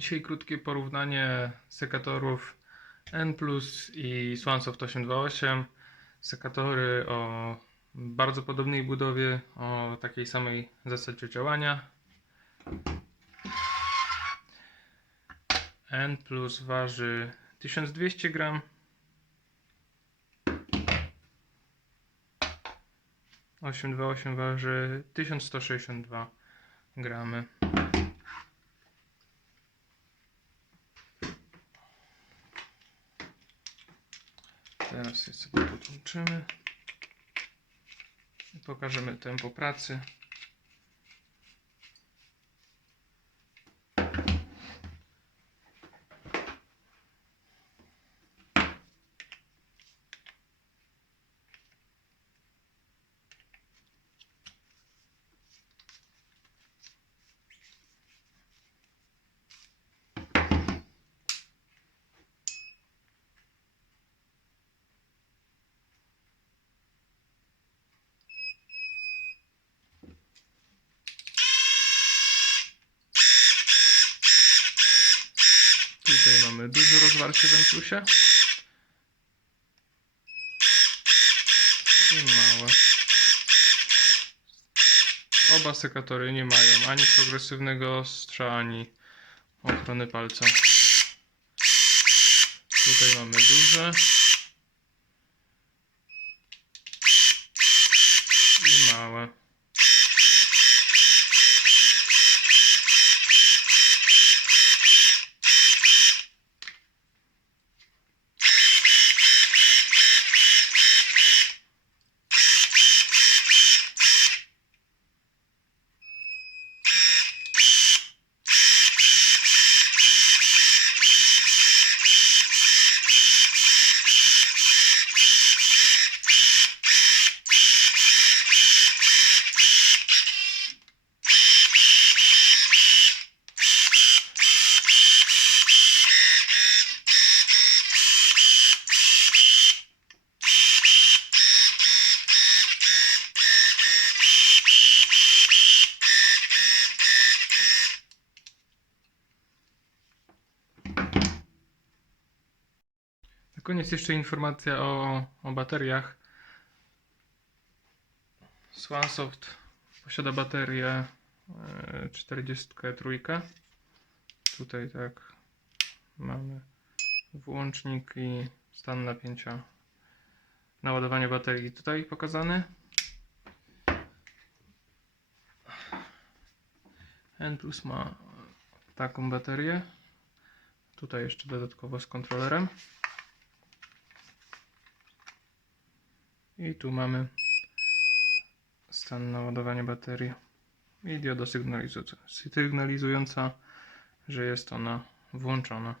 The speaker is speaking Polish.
Dzisiaj krótkie porównanie sekatorów N i Swansoft 828. Sekatory o bardzo podobnej budowie, o takiej samej zasadzie działania. N waży 1200 gram. 828 waży 1162 gramy. Teraz je sobie podłączymy i pokażemy tempo pracy. Tutaj mamy duże rozwarcie w Entrusie. I małe. Oba sekatory nie mają ani progresywnego ostrza, ani ochrony palca. Tutaj mamy duże. I małe. Na koniec jeszcze informacja o, o bateriach. Swansoft posiada baterię e, 43. Tutaj tak mamy włącznik i stan napięcia naładowanie baterii tutaj pokazany. N Plus ma taką baterię. Tutaj jeszcze dodatkowo z kontrolerem. I tu mamy stan naładowania baterii i dioda sygnalizująca, że jest ona włączona.